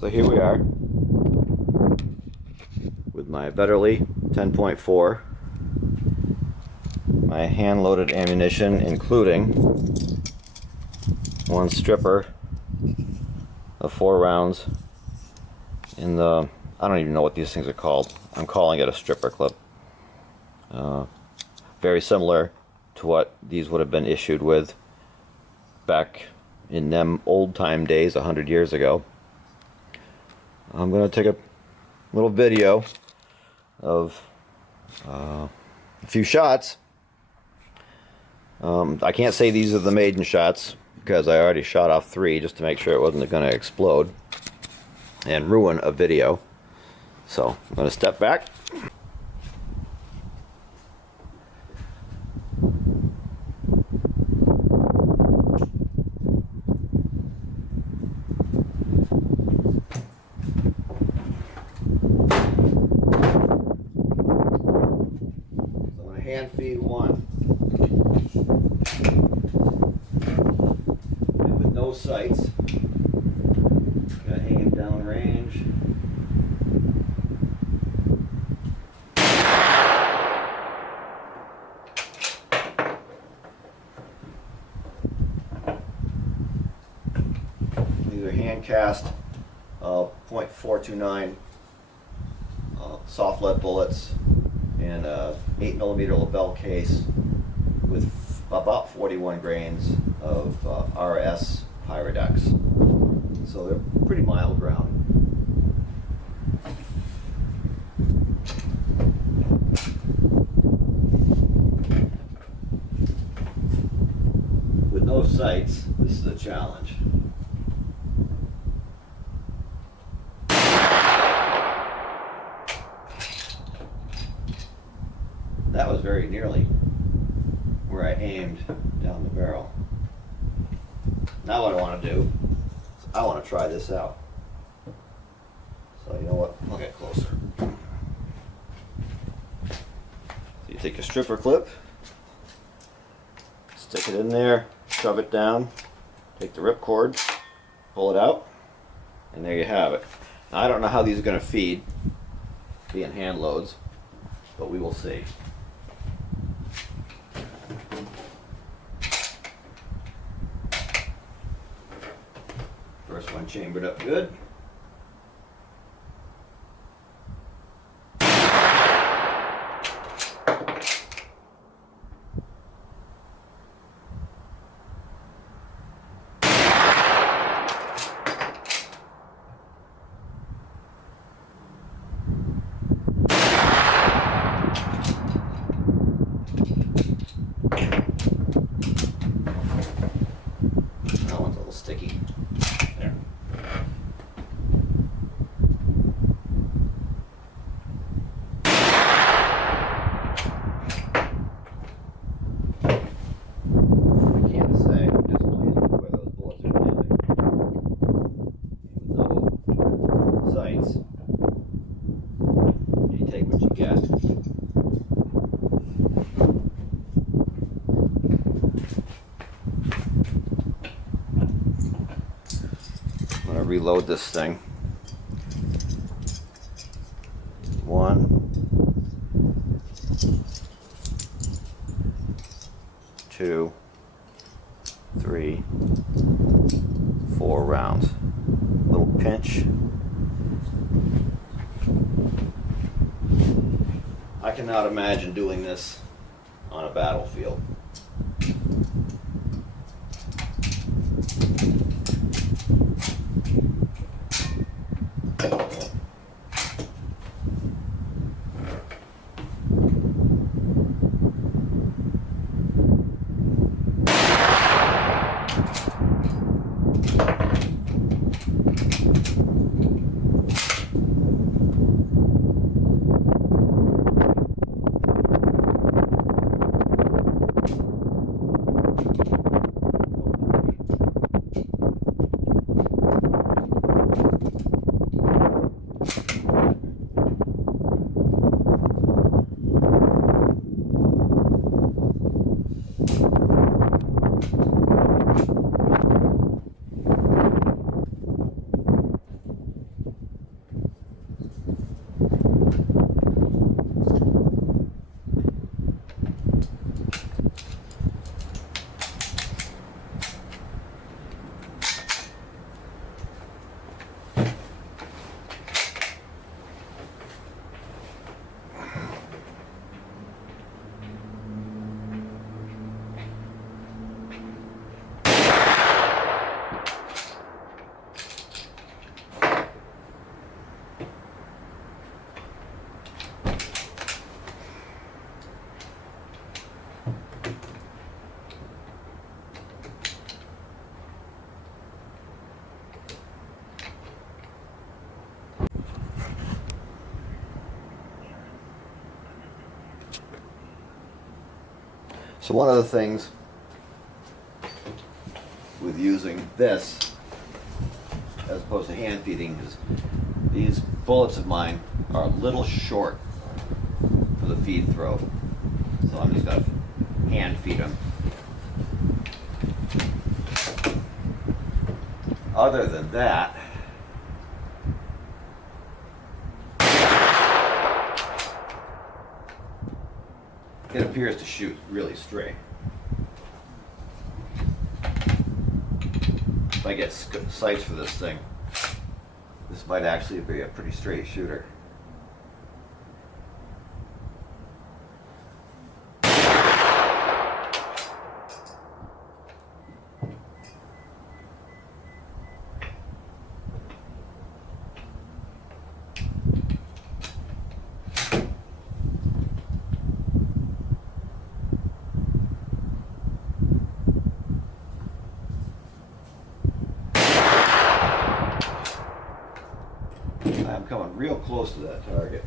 So here we are with my Vetterli 10.4, my hand-loaded ammunition, including one stripper of 4 rounds in the, I don't even know what these things are called. I'm calling it a stripper clip. Very similar to what these would have been issued with back in them old-time days 100 years ago. I'm going to take a little video of a few shots. I can't say these are the maiden shots because I already shot off 3 just to make sure it wasn't going to explode and ruin a video. So I'm going to step back. Hand feed one, and with no sights, gotta aim down range. These are hand cast .429 soft lead bullets and a 8mm lapel case with about 41 grains of RS Pyrodex. So they're pretty mild ground. With no sights, this is a challenge. That was very nearly where I aimed down the barrel. Now what I want to do is I want to try this out. So you know what? I'll get closer. So you take a stripper clip, stick it in there, shove it down, take the ripcord, pull it out, and there you have it. Now I don't know how these are going to feed, being hand loads, but we will see. First one chambered up good. That one's a little sticky. There. I can't say I'm displeased with where those bullets are landing. With no sights, you take what you get. I'm going to reload this thing. 1, 2, 3, 4 rounds. Little pinch. I cannot imagine doing this on a battlefield. So one of the things with using this as opposed to hand feeding is these bullets of mine are a little short for the feed throw. So I'm just going to hand feed them. Other than that, it appears to shoot really straight. If I get sights for this thing, this might actually be a pretty straight shooter. I'm coming real close to that target.